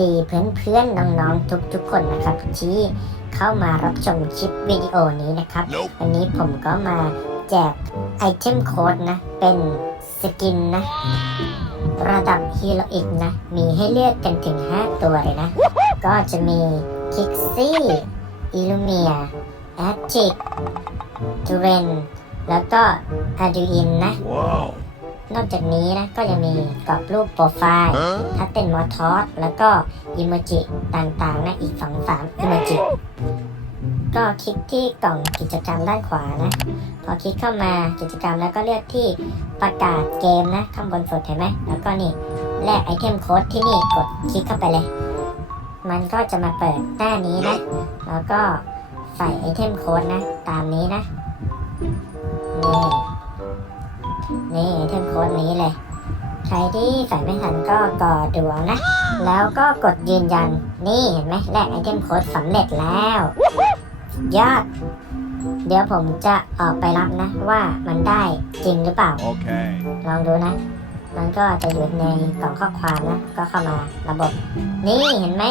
ดีเพื่อนๆน้องๆทุกๆคนนะครับที่เข้ามารับชมคลิปวิดีโอนี้นะครับ Nope. วันนี้ผมก็มาแจกไอเทมโค้ดนะ เป็นสกินนะ ระดับฮีโร่อีกนะ มีให้เลือกกันถึง 5 ตัวเลยนะ ก็จะมีคิกซี่อิลูเมียแอตติกจูเรนแล้วก็อาดูอินนะ Wow. นอกจากนี้นะก็จะมีกรอบรูปโปรไฟล์ Huh? ถ้าเป็นมอทอสแล้วก็อิโมจิต่างๆนะอีกสองสามอิโมจิก็คลิกที่กล่องกิจกรรมด้านขวานะ พอคลิกเข้ามากิจกรรมแล้วก็เลือกที่ประกาศเกมนะข้างบนสุดเห็นไหมแล้วก็นี่แลกไอเทมโค้ดที่นี่กดคลิกเข้าไปเลย มันก็จะมาเปิดหน้านี้นะ แล้วก็ใส่ไอเทมโค้ดนะ ตามนี้นะนี่ นี่ไอเทมโค้ดนี้เลย ใครที่ใส่ไม่ทันก็กอดูเอานะ แล้วก็กดยืนยัน นี่เห็นไหมแลกไอเทมโค้ดสำเร็จแล้วสุดยอด เดี๋ยวผมจะออกไปรับนะว่ามันได้จริงหรือเปล่า Okay. ลองดูนะ มันก็จะอยู่ในกล่องข้อความนะ ก็เข้ามาระบบ นี่เห็นไหม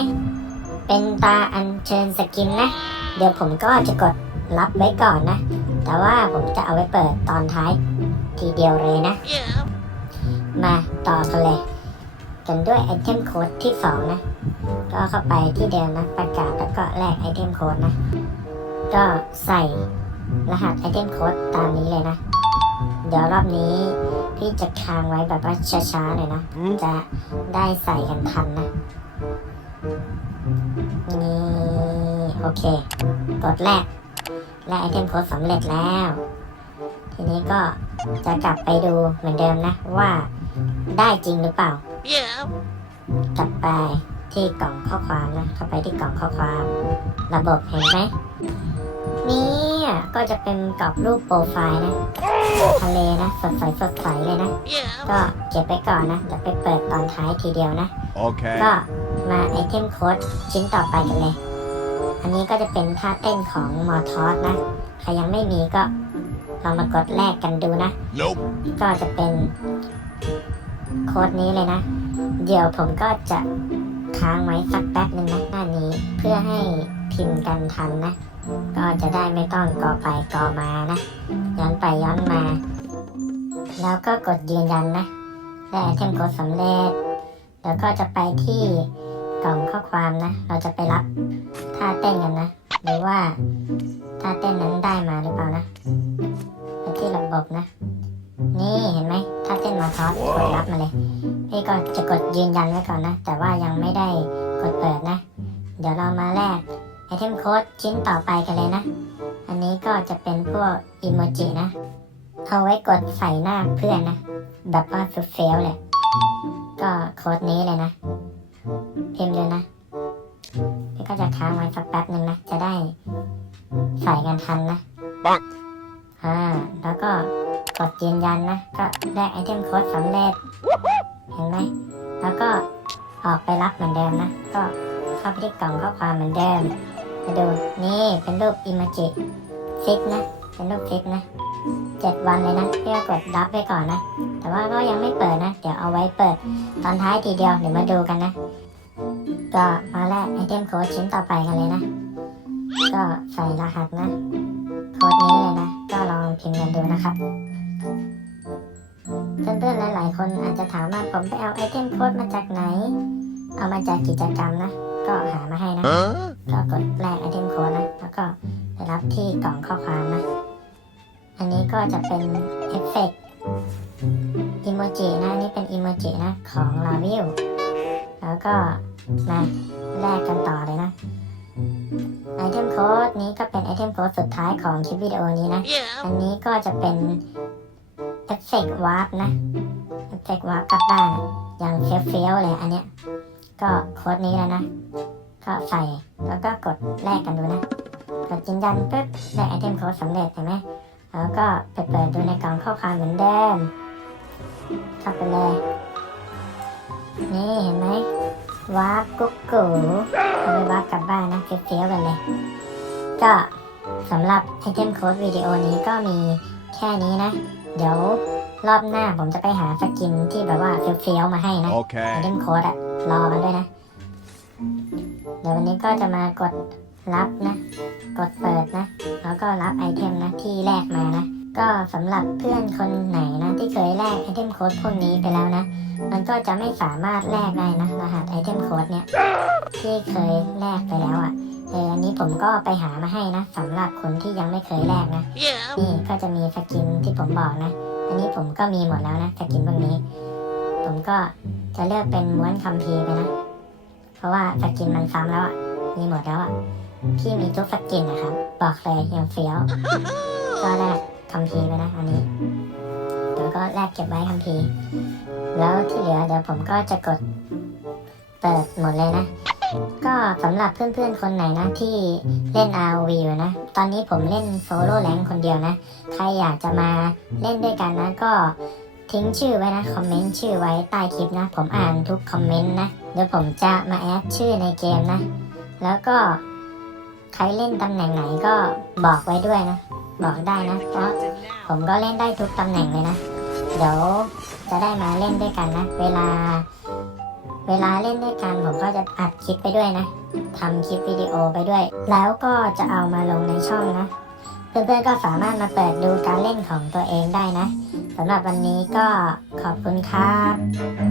เป็นตาอัญเชิญสกินนะ เดี๋ยวผมก็จะกดรับไว้ก่อนนะ แต่ว่าผมจะเอาไว้เปิดตอนท้าย ทีเดียวเลยนะ มาต่อกันเลย กันด้วยไอเทมโค้ดที่ 2 นะ ก็เข้าไปที่เดิมนะ ประกาศแล้วก็แลกไอเทมโค้ดนะ ก็ใส่รหัสไอเทมโค้ดตามนี้เลยนะ เดี๋ยวรอบนี้พี่จะค้างไว้แบบว่าช้าๆหน่อยนะ Hmm? จะได้ใส่กันทันนะ นี่ โอเค กดแรกและไอเทมโค้ดสำเร็จแล้ว ทีนี้ก็ จะกลับไปดูเหมือนเดิมนะว่าได้จริงหรือเปล่า Yeah. กลับไปที่กล่องข้อความนะ เข้าไปที่กล่องข้อความ ระบบเห็นไหมเนี่ยก็จะเป็นกรอบรูปโปรไฟล์นะทะเลนะสดใสสดใสเลยนะ Yeah. ก็เก็บไปก่อนนะเดี๋ยวไปเปิดตอนท้ายทีเดียวนะ Okay. ก็มาไอเทมโค้ดชิ้นต่อไปกันเลย อันนี้ก็จะเป็นท่าเต้นของมอทอสนะ ใครยังไม่มีก็ ลองมากดแลกกันดูนะ Nope. ก็จะเป็นโค้ดนี้เลยนะ เดี๋ยวผมก็จะค้างไว้สักแป๊บหนึ่งนะหน้านี้เพื่อให้พิมพ์กันทันนะ ก็จะได้ไม่ต้องกอไปกอมานะ ย้อนไปย้อนมา แล้วก็กดยืนยันนะได้ไอเทมโค้ดสำเร็จแล้วก็จะไปที่กล่องข้อความนะ เราจะไปรับท่าเต้นกันนะ หรือว่าท่าเต้นนั้นได้มาหรือเปล่านะไป ที่ระบบนะ นี่เห็นไหม ถ้าเต้นมาทอสกดรับมาเลย พี่ก็จะกดยืนยันไว้ก่อนนะ แต่ว่ายังไม่ได้กดเปิดนะ เดี๋ยวเรามาแลกไอเทมโค้ดชิ้นต่อไปกันเลยนะ อันนี้ก็จะเป็นพวกอิโมจินะ เอาไว้กดใส่หน้าเพื่อนนะ แบบว่าสุดเฟลเลยก็โค้ดนี้เลยนะพิมพ์เลยนะพี่ก็จะค้างไว้สักแป๊บหนึ่งนะ จะได้ใส่กันทันนะปัง อ่า แล้วก็กดยืนยันนะ ก็ได้ไอเทมโค้ดสำเร็จ เห็นไหม แล้วก็ออกไปรับเหมือนเดิมนะ ก็เข้าไปที่กล่องข้อความเหมือนเดิม มาดู นี่เป็นรูปอิมจิฟิกนะ เป็นรูปฟิกนะเจ็ดวันเลยนะพี่ก็กดรับไว้ก่อนนะ แต่ว่าก็ยังไม่เปิดนะ เดี๋ยวเอาไว้เปิดตอนท้ายทีเดียวเดี๋ยวมาดูกันนะ ก็มาแลกไอเทมโค้ดชิ้นต่อไปกันเลยนะ ก็ใส่รหัสนะ โค้ดนี้เลยนะ ก็ลองพิมพ์กันดูนะครับ เพื่อนๆหลาย ๆ คนอาจจะถามว่าผมไปเอาไอเทมโค้ดมาจากไหน เอามาจากกิจกรรมนะ ก็หามาให้นะ Huh? ก็กดแลกไอเทมโค้ดนะ แล้วก็ไปรับที่กล่องข้อความนะ อันนี้ก็จะเป็นเอฟเฟกต์อิโมจินะอันนี่เป็นอิโมจินะของลาวิวแล้วก็มาแลกกันต่อเลยนะ ไอเทมโค้ดนี้ก็เป็นไอเทมโค้ดสุดท้ายของคลิปวิดีโอนี้นะ Yeah. อันนี้ก็จะเป็นเอฟเฟกต์วาร์ปนะเอฟเฟกต์วาร์ปกลับบ้านอะอย่างเฟี้ยวๆเลยอันเนี้ย ก็โค้ดนี้แล้วนะ ก็ใส่แล้วก็กดแลกกันดูนะ กดยืนยันปุ๊บได้ไอเทมโค้ดสำเร็จเห็นไหมแล้วก็ไปเปิดดูในกล่องข้อความเหมือนเดิมเข้าไปเลย นี่เห็นไหม วาร์ปกุ๊กกูเอาไปวาร์ปกลับบ้านนะเฟี้ยวๆกันเลย ก็สำหรับไอเทมโค้ดวิดีโอนี้ก็มีแค่นี้นะ เดี๋ยวรอบหน้าผมจะไปหาสกินที่แบบว่าเฟี้ยวๆมาให้นะไอ Okay. เทมโค้ดอะรอกันด้วยนะ เดี๋ยววันนี้ก็จะมากดรับนะ กดเปิดนะ แล้วก็รับไอเทมนะที่แลกมานะ ก็สำหรับเพื่อนคนไหนนะที่เค ยแลกไอเทมโค้ดพวกนี้ไปแล้วนะ มันก็จะไม่สามารถแลกได้นะ รหัสไอเทมโค้ดเนี่ย ที่เคยแลกไปแล้วอะ่ะเอออันนี้ผมก็ไปหามาให้นะสำหรับคนที่ยังไม่เคยแลกนะ นี่ก็จะมีสกินที่ผมบอกนะ อันนี้ผมก็มีหมดแล้วนะสกินพวกนี้ ผมก็จะเลือกเป็นม้วนคัมภีร์ไปนะ เพราะว่าสกินมันซ้ำแล้วอะ่ะ มีหมดแล้วอะ่ะพี่มีทุกสกินนะครับ บอกเลยยังเฟี้ยวก็แลกคัมภีร์ไปนะ อันนี้ ก็แลกเก็บไว้คัมภีแล้วที่เหลือเดี๋ยวผมก็จะกดเปิดหมดเลยนะ ก็สำหรับเพื่อนๆคนไหนนะที่เล่น ROV อยู่นะ ตอนนี้ผมเล่นโซโล่แรงคนเดียวนะ ใครอยากจะมาเล่นด้วยกันนะก็ทิ้งชื่อไว้นะ คอมเมนต์ชื่อไว้ใต้คลิปนะ ผมอ่านทุกคอมเมนต์นะ เดี๋ยวผมจะมาแอดชื่อในเกมนะ แล้วก็ใครเล่นตำแหน่งไหนก็บอกไว้ด้วยนะ บอกได้นะ เพราะผมก็เล่นได้ทุกตำแหน่งเลยนะ เดี๋ยวจะได้มาเล่นด้วยกันนะ เวลา เวลาเล่นด้วยกันผมก็จะอัดคลิปไปด้วยนะทำคลิปวิดีโอไปด้วย แล้วก็จะเอามาลงในช่องนะ เพื่อนๆก็สามารถมาเปิดดูการเล่นของตัวเองได้นะสำหรับวันนี้ก็ขอบคุณครับ